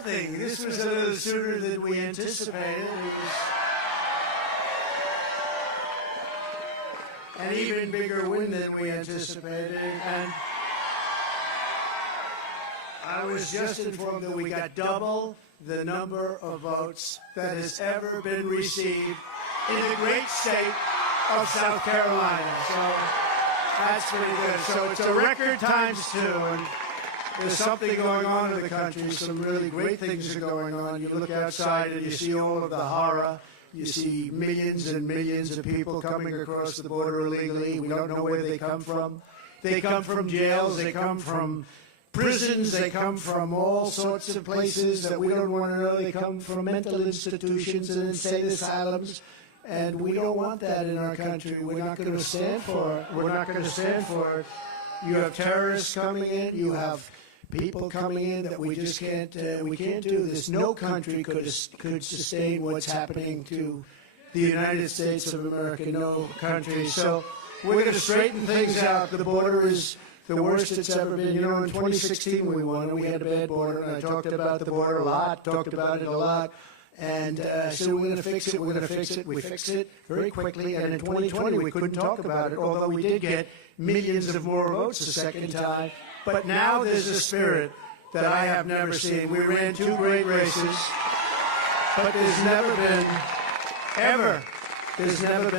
something. This was a little sooner than we anticipated. It was an even bigger win than we anticipated. And I was just informed that we got double the number of votes that has ever been received in the great state of South Carolina. So that's pretty good. So it's a record times 2. And there's something going on in the country. Some really great things are going on. You look outside and you see all of the horror. You see millions and millions of people coming across the border illegally. We don't know where they come from. They come from jails. They come from prisons. They come from all sorts of places that we don't want to know. They come from mental institutions and insane asylums. And we don't want that in our country. We're not going to stand for it. We're not going to stand for it. You have terrorists coming in. You have people coming in that we just can't we can't do this. No country could sustain what's happening to the United States of America. No country. So we're going to straighten things out. The border is the worst it's ever been. You know, in 2016 we won and we had a bad border. And I talked about the border a lot. Talked about it a lot. And so we're going to fix it. We're going to fix it. We fixed it very quickly. And in 2020 we couldn't talk about it, although we did get millions of more votes the second time. But now there's a spirit that I have never seen. We ran 2 great races, but there's never been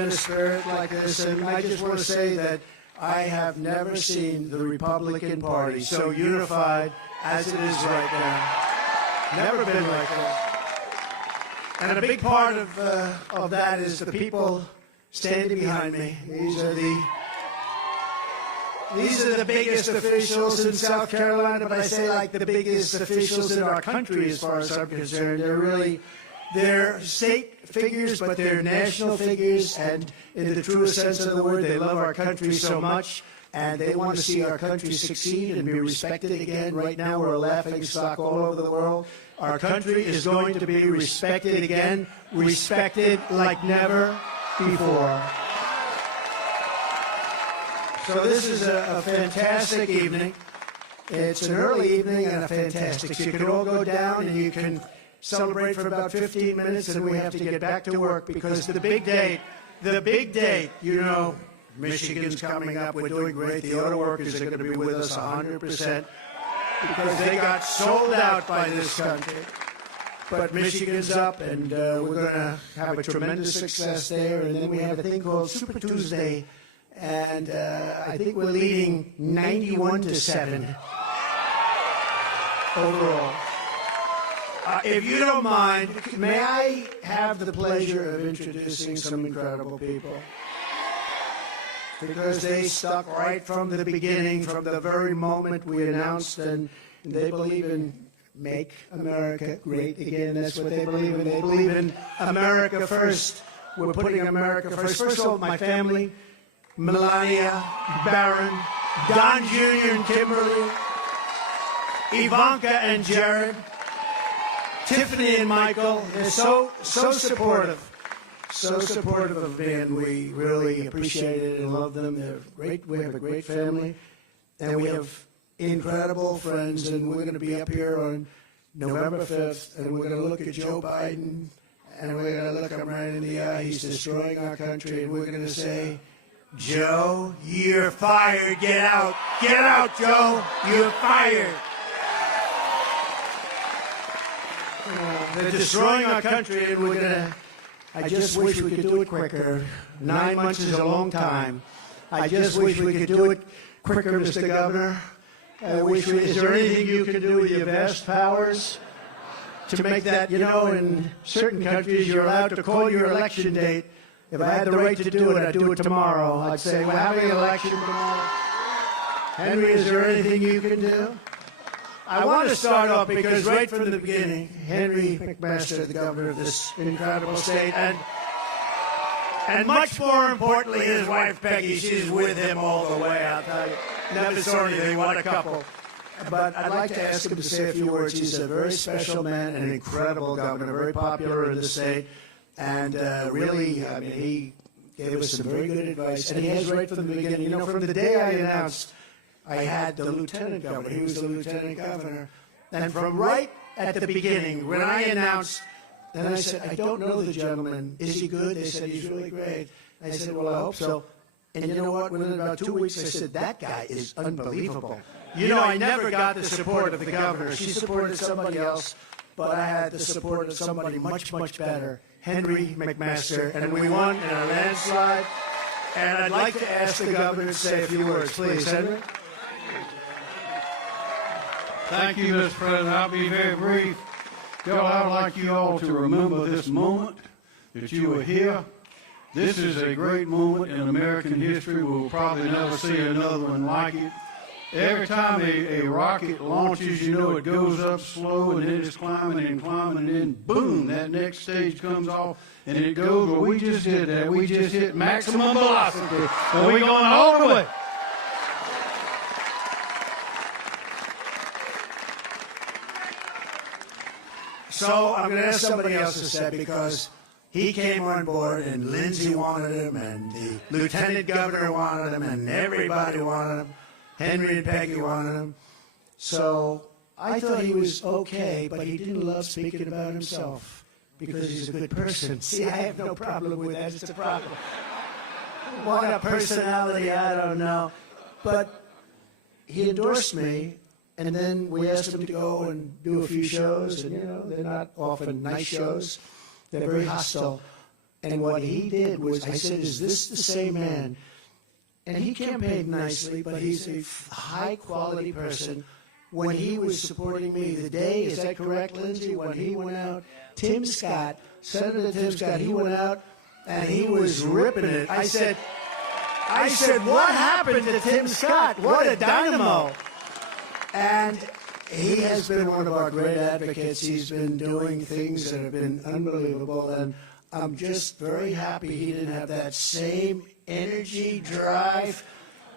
a spirit like this. And I just want to say that I have never seen the Republican Party so unified as it is right now. Never been like this. And a big part of that is the people standing behind me. These are the biggest officials in South Carolina, but I say like the biggest officials in our country as far as I'm concerned. They're state figures, but they're national figures, and in the truest sense of the word, they love our country so much, and they want to see our country succeed and be respected again. Right now, we're a laughingstock all over the world. Our country is going to be respected again, respected like never before. So this is a fantastic evening. It's an early evening and a fantastic. So you can all go down and you can celebrate for about 15 minutes, and we have to get back to work because the big date, you know, Michigan's coming up. We're doing great. The auto workers are going to be with us 100% because they got sold out by this country. But Michigan's up, and we're going to have a tremendous success there. And then we have a thing called Super Tuesday. And I think we're leading 91-7 overall. If you don't mind, may I have the pleasure of introducing some incredible people? Because they stuck right from the beginning, from the very moment we announced, and they believe in make America great again. That's what they believe in. They believe in America first. We're putting America first. First of all, my family. Melania, Barron, Don Jr. and Kimberly, Ivanka and Jared, Tiffany and Michael. They're so supportive of me, and we really appreciate it and love them. They're great. We have a great family, and we have incredible friends, and we're going to be up here on November 5th, and we're going to look at Joe Biden, and we're going to look him right in the eye. He's destroying our country, and we're going to say, Joe, you're fired. Get out. Get out, Joe. You're fired. They're destroying our country, and we're going to... I just wish we could do it quicker. 9 months is a long time. I just wish we could do it quicker, Mr. Governor. Is there anything you can do with your vast powers to make that, you know, in certain countries you're allowed to call your election date. If I had the right to do it, I'd do it tomorrow. I'd say, we're having an election tomorrow. Henry, is there anything you can do? I want to start off because right from the beginning, Henry McMaster, the governor of this incredible state, and much more importantly, his wife Peggy, she's with him all the way, I'll tell you. Never saw anything, what a couple. But I'd like to ask him to say a few words. He's a very special man, an incredible governor, very popular in the state. And really, I mean, he gave us some very good advice. And he has right from the beginning. You know, from the day I announced, I had the lieutenant governor. He was the lieutenant governor. And from right at the beginning when I announced, and I said, I don't know the gentleman. Is he good? They said, he's really great. I said, well, I hope so. And you know what? Within about 2 weeks, I said, that guy is unbelievable. You know, I never got the support of the governor. She supported somebody else, but I had the support of somebody much, much better, Henry McMaster, and we won in a landslide. And I'd like to ask the governor to say a few words, please. Henry? Thank you, Mr. President. I'll be very brief. Y'all, I would like you all to remember this moment that you were here. This is a great moment in American history. We'll probably never see another one like it. Every time a rocket launches, you know, it goes up slow and then it's climbing and climbing, and then boom, that next stage comes off and it goes. Well, we just did that. We just hit maximum velocity and we're going all the way. So I'm going to ask somebody else to say, because he came on board and Lindsay wanted him and the lieutenant governor wanted him and everybody wanted him. Henry and Peggy wanted him. So I thought he was okay, but he didn't love speaking about himself because he's a good person. See, I have no problem with that. It's a problem. What a personality, I don't know. But he endorsed me. And then we asked him to go and do a few shows, and, you know, they're not often nice shows. They're very hostile. And what he did was, I said, is this the same man? And he campaigned nicely, but he's a high-quality person. When he was supporting me the day, is that correct, Lindsay? When he went out, Tim Scott, Senator Tim Scott, he went out, and he was ripping it. I said, what happened to Tim Scott? What a dynamo. And he has been one of our great advocates. He's been doing things that have been unbelievable. And I'm just very happy he didn't have that same energy, drive,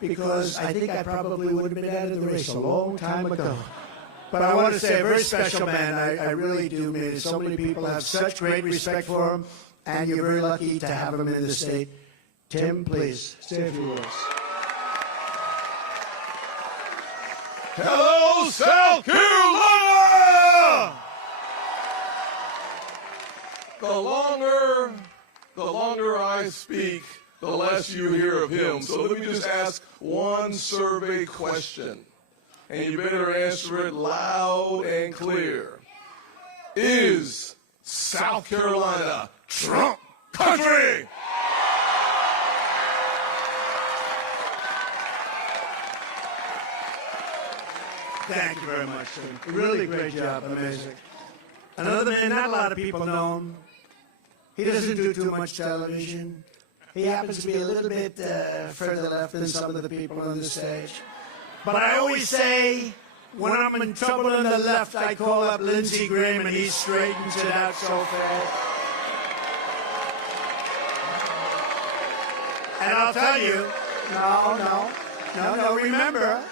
because I think I probably would have been out of the race a long time ago. But I want to say, a very special man. I really do mean it. So many people have such great respect for him, and you're very lucky to have him in the state. Tim, please, say a few words. Hello, South Carolina! The longer I speak, the less you hear of him. So let me just ask one survey question, and you better answer it loud and clear. Is South Carolina Trump country? Thank you very much, sir. Really great job. Amazing. Another man not a lot of people know him. He doesn't do too much television. He happens to be a little bit further left than some of the people on the stage. But I always say, when I'm in trouble on the left, I call up Lindsey Graham, and he straightens it out so fast. And I'll tell you, no, remember,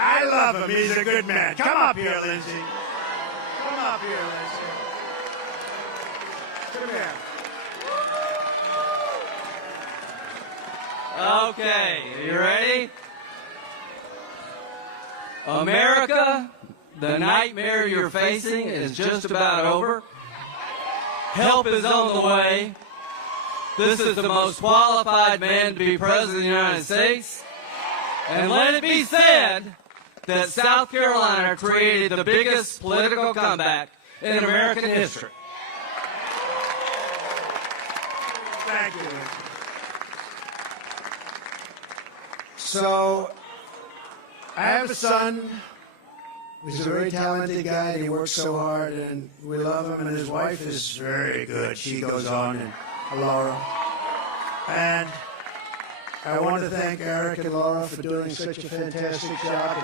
I love him. He's a good man. Come up here, Lindsay. Come up here, Lindsay. Come here. Okay, you ready? America, the nightmare you're facing is just about over. Help is on the way. This is the most qualified man to be president of the United States. And let it be said that South Carolina created the biggest political comeback in American history. Thank you. So, I have a son who's a very talented guy, and he works so hard, and we love him, and his wife is very good. She goes on, and Laura. And I want to thank Eric and Laura for doing such a fantastic job.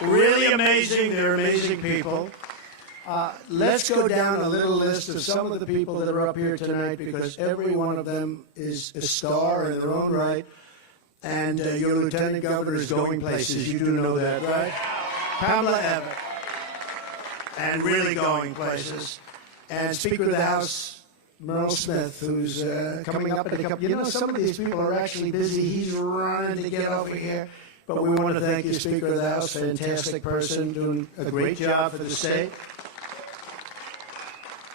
And really amazing. They're amazing people. Let's go down a little list of some of the people that are up here tonight, because every one of them is a star in their own right. And your lieutenant governor is going places. You do know that, right? Pamela Abbott. And really going places. And Speaker of the House Merle Smith, who's coming up in a couple. You know, some of these people are actually busy. He's running to get over here. But we want to thank you, Speaker of the House, fantastic person, doing a great job for the state.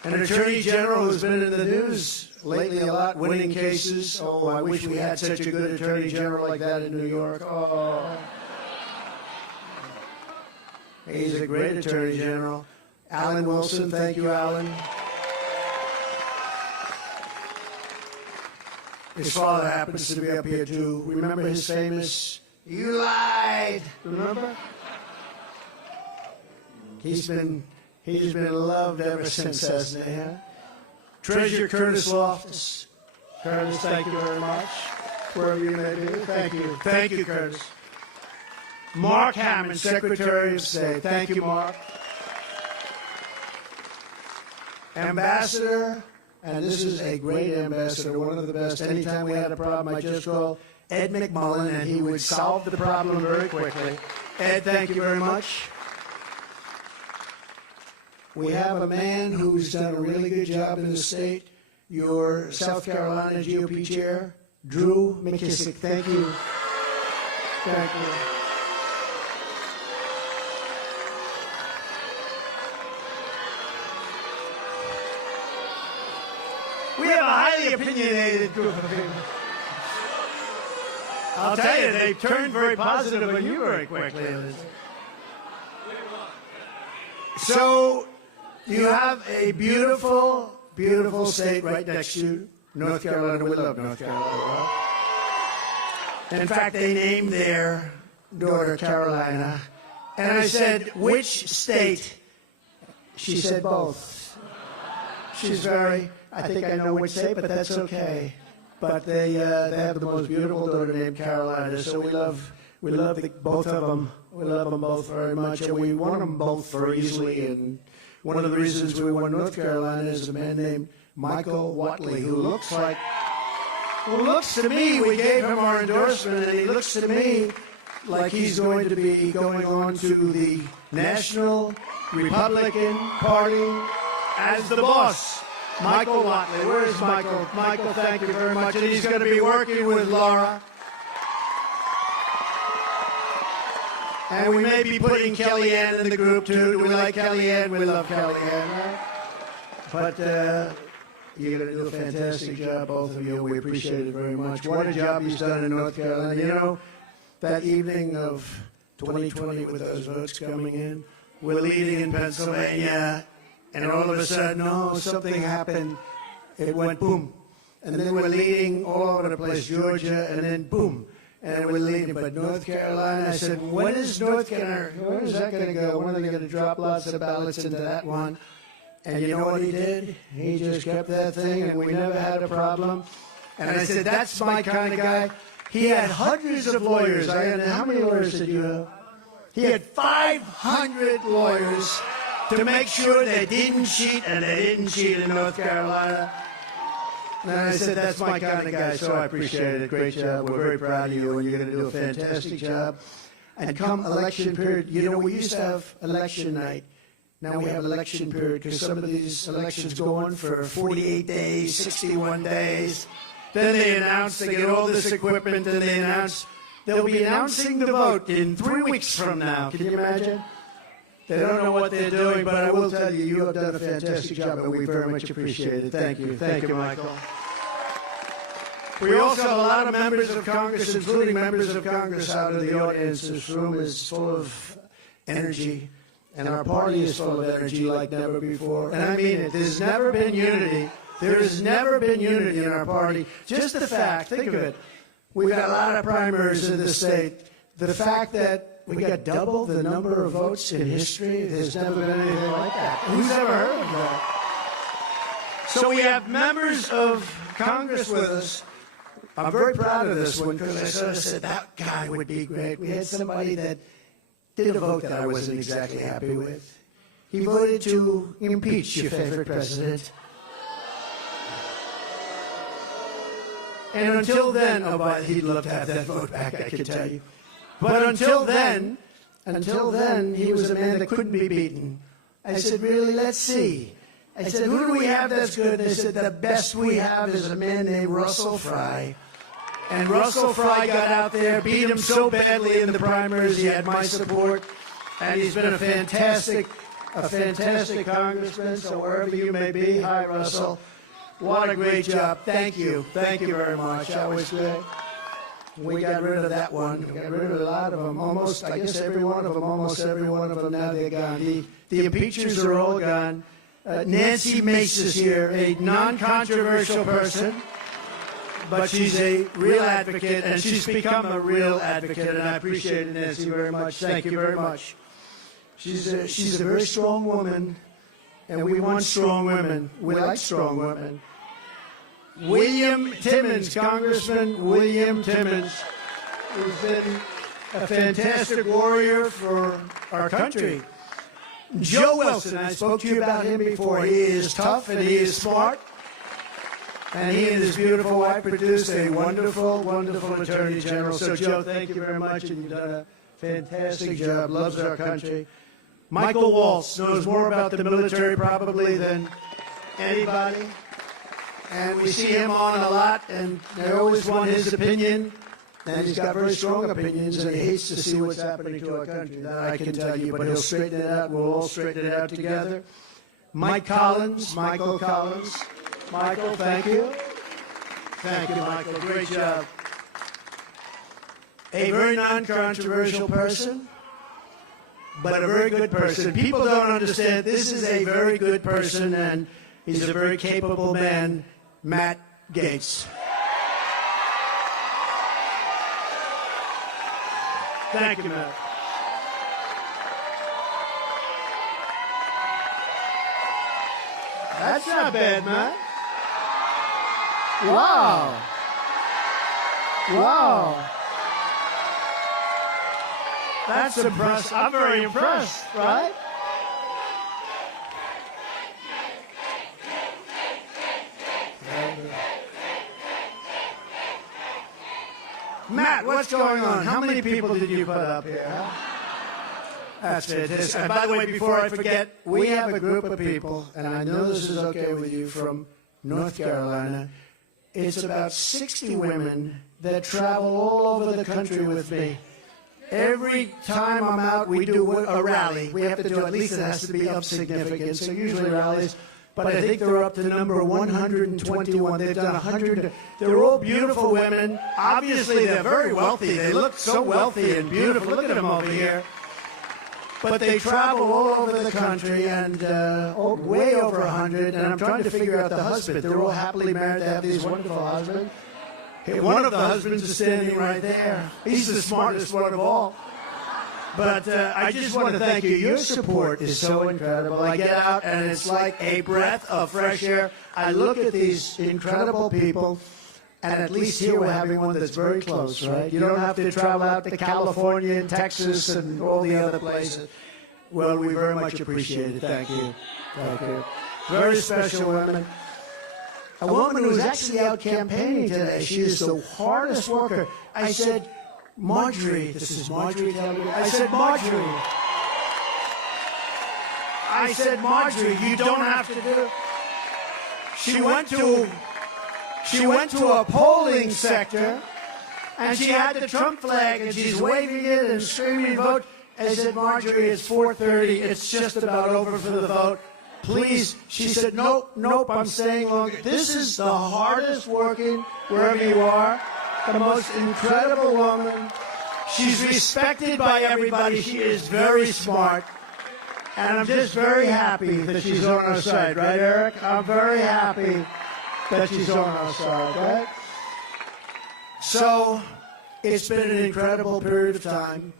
An Attorney General who's been in the news lately a lot, winning cases. Oh, I wish we had such a good Attorney General like that in New York. Oh. He's a great Attorney General. Alan Wilson, thank you, Alan. His father happens to be up here, too. Remember his famous, "You lied"? Remember? He's been loved ever since, hasn't he? Huh? Treasurer Curtis Loftus. Curtis, thank you very much. Wherever you may be, thank you. Thank you, Curtis. Mark Hammond, Secretary of State. Thank you, Mark. Ambassador, and this is a great ambassador, one of the best. Anytime we had a problem, I just called Ed McMullen, and he would solve the problem very quickly. Ed, thank you very much. We have a man who's done a really good job in the state, your South Carolina GOP chair, Drew McKissick. Thank you. Thank you. We have a highly opinionated group of people. I'll tell you, they turned very positive on you very quickly. So, you have a beautiful, beautiful state right next to you, North Carolina. We love North Carolina. In fact, they named their daughter Carolina. And I said, which state? She said both. She's very, I think I know which state, but that's okay. But they have the most beautiful daughter named Carolina, so we love both of them. We love them both very much, and we won them both very easily. And one of the reasons we won North Carolina is a man named Michael Watley, who looks to me, we gave him our endorsement, and he looks to me like he's going to be going on to the National Republican Party as the boss. Michael Watley. Where is Michael? Michael, thank you very much. And he's going to be working with Laura. And we may be putting Kellyanne in the group, too. Do we like Kellyanne? We love Kellyanne, right? But you're going to do a fantastic job, both of you. We appreciate it very much. What a job he's done in North Carolina. You know, that evening of 2020 with those votes coming in, we're leading in Pennsylvania. And all of a sudden, something happened. It went boom. And then we're leading all over the place, Georgia, and then boom. And we're leading. But North Carolina, I said, when is North Carolina, when is that going to go? When are they going to drop lots of ballots into that one? And you know what he did? He just kept that thing, and we never had a problem. And I said, that's my kind of guy. He had hundreds of lawyers. How many lawyers did you have? He had 500 lawyers to make sure they didn't cheat, and they didn't cheat in North Carolina. And I said, that's my kind of guy, so I appreciate it. Great job. We're very proud of you, and you're going to do a fantastic job. And come election period, you know, we used to have election night. Now we have election period because some of these elections go on for 48 days, 61 days. Then they announce, they get all this equipment, and they announce, they'll be announcing the vote in 3 weeks from now. Can you imagine? They don't know what they're doing, but I will tell you, you have done a fantastic job, and we very much appreciate it. Thank you. Thank you, Michael. We also have a lot of members of Congress, including members of Congress out of the audience. This room is full of energy, and our party is full of energy like never before. And I mean it. There's never been unity. There has never been unity in our party. Just the fact, think of it, we've got a lot of primaries in the state. The fact that we got double the number of votes in history. There's never been anything like that. Who's ever heard of that? So we have members of Congress with us. I'm very proud of this one because I sort of said that guy would be great. We had somebody that did a vote that I wasn't exactly happy with. He voted to impeach your favorite president. And until then, he'd love to have that vote back, I can tell you. But until then, he was a man that couldn't be beaten. I said, really, let's see. I said, who do we have that's good? They said, the best we have is a man named Russell Fry. And Russell Fry got out there, beat him so badly in the primaries, he had my support, and he's been a fantastic congressman, so wherever you may be, hi, Russell. What a great job. Thank you. Thank you very much. That was great. We got rid of that one. We got rid of a lot of them. Almost, I guess every one of them, almost every one of them, now they're gone. The impeachers are all gone. Nancy Mace is here, a non-controversial person, but she's a real advocate, and she's become a real advocate, and I appreciate it, Nancy, very much. Thank you very much. She's a very strong woman, and we want strong women. We like strong women. William Timmons, Congressman William Timmons, who's been a fantastic warrior for our country. Joe Wilson, I spoke to you about him before. He is tough and he is smart. And he and his beautiful wife produced a wonderful, wonderful Attorney General. So, Joe, thank you very much, and you've done a fantastic job. Loves our country. Michael Waltz knows more about the military probably than anybody. And we see him on a lot, and they always want his opinion. And he's got very strong opinions, and he hates to see what's happening to our country. That I can tell you, but he'll straighten it out. We'll all straighten it out together. Michael Collins. Michael, thank you. Thank you, Michael. Great job. A very non-controversial person, but a very good person. People don't understand this is a very good person, and he's a very capable man, Matt Gaetz. Thank you, Matt. That's not bad, Matt. Wow. Wow. That's impressive. I'm very impressed, right? Matt, what's going on? How many people did you put up here? That's fantastic. And by the way, before I forget, we have a group of people, and I know this is okay with you, from North Carolina. It's about 60 women that travel all over the country with me. Every time I'm out, we do a rally. We have to do, at least it has to be of significance, so usually rallies. But I think they're up to number 121. They've done 100. They're all beautiful women. Obviously, they're very wealthy. They look so wealthy and beautiful. Look at them over here. But they travel all over the country, and way over 100. And I'm trying to figure out the husband. They're all happily married to have these wonderful husbands. Hey, one of the husbands is standing right there. He's the smartest one of all. But I just want to thank you. Your support is so incredible. I get out, and it's like a breath of fresh air. I look at these incredible people, and at least here we're having one that's very close, right? You don't have to travel out to California and Texas and all the other places. Well, we very much appreciate it. Thank you. Thank you. Very special woman. A woman who's actually out campaigning today. She is the hardest worker. I said, Marjorie, this is Marjorie. I said, Marjorie, you don't have to do. She went to a polling sector, and she had the Trump flag, and she's waving it and screaming, vote. I said, Marjorie, it's 4:30. It's just about over for the vote. Please. She said, nope, I'm staying longer. This is the hardest working, wherever you are. The most incredible woman. She's respected by everybody. She is very smart. And I'm just very happy that she's on our side. Right, Eric? I'm very happy that she's on our side, right? So, it's been an incredible period of time.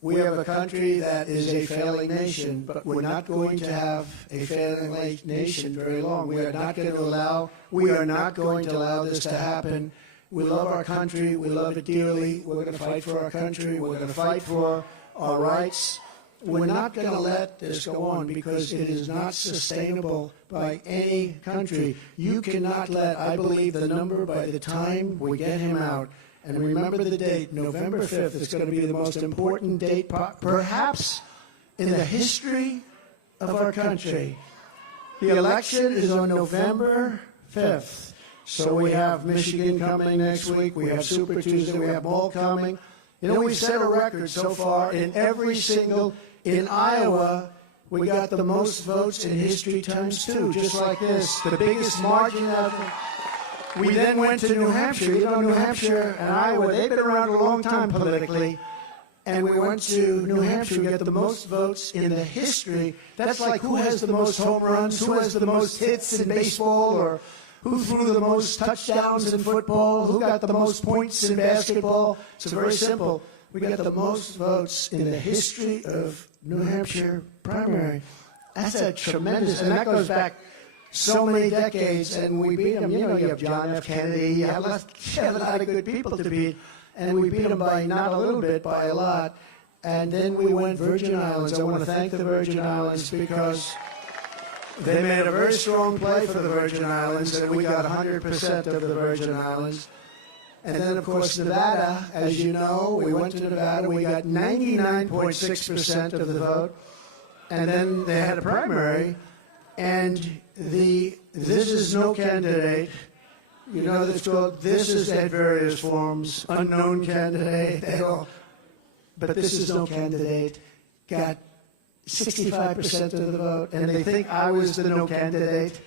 We have a country that is a failing nation, but we're not going to have a failing nation very long. We are not going to allow this to happen. We love our country. We love it dearly. We're going to fight for our country. We're going to fight for our rights. We're not going to let this go on because it is not sustainable by any country. You cannot let, I believe, the number by the time we get him out. And remember the date, November 5th. It's going to be the most important date, perhaps, in the history of our country. The election is on November 5th. So we have Michigan coming next week. We have Super Tuesday. We have Ball coming. You know, we've set a record so far in Iowa, we got the most votes in history times 2, just like this. The biggest margin ever. We then went to New Hampshire. You know, New Hampshire and Iowa, they've been around a long time politically. And we went to New Hampshire. We got the most votes in the history. That's like who has the most home runs, who has the most hits in baseball, or who threw the most touchdowns in football, who got the most points in basketball. It's very simple. We got the most votes in the history of New Hampshire primary. That's a tremendous, and that goes back so many decades, and we beat them. You know, you have John F. Kennedy, you have a lot of good people to beat, and we beat them by not a little bit, by a lot. And then we went Virgin Islands. I want to thank the Virgin Islands because they made a very strong play for the Virgin Islands, and we got 100% of the Virgin Islands. And then, of course, Nevada, as you know, we went to Nevada. We got 99.6% of the vote. And then they had a primary, and this is no candidate. You know, it's called this is at various forms, unknown candidate. But this is no candidate. Got 65% of the vote, and they think I was the no candidate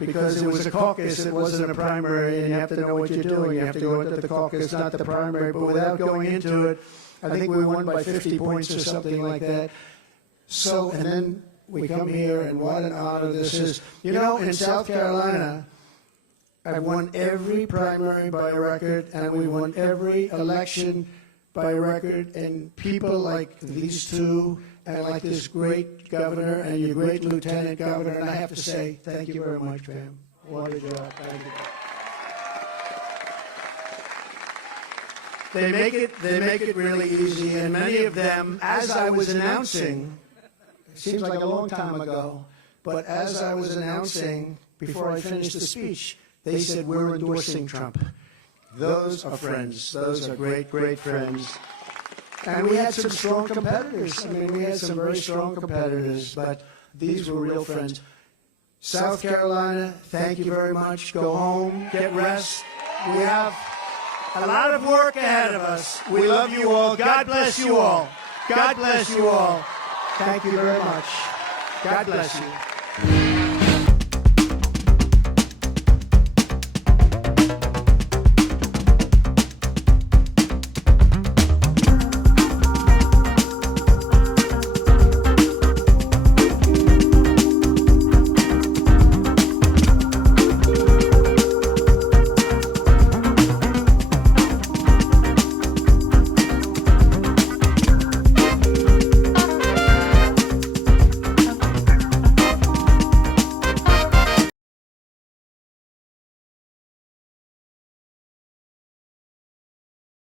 because it was a caucus, it wasn't a primary, and you have to know what you're doing. You have to go into the caucus, not the primary. But without going into it, I think we won by 50 points or something like that. So, and then we come here, and what an honor this is. You know, in South Carolina, I won every primary by a record, and we won every election by a record, and people like these two, and like this great governor and your great lieutenant governor, and I have to say, thank you very much, Pam. What a job. Thank you. They make it really easy, and many of them, as I was announcing, it seems like a long time ago, but as I was announcing, before I finished the speech, they said, we're endorsing Trump. Those are friends. Those are great, great friends. And we had some strong competitors. I mean, we had some very strong competitors, but these were real friends. South Carolina, thank you very much. Go home, get rest. We have a lot of work ahead of us. We love you all. God bless you all. God bless you all. Thank you very much. God bless you.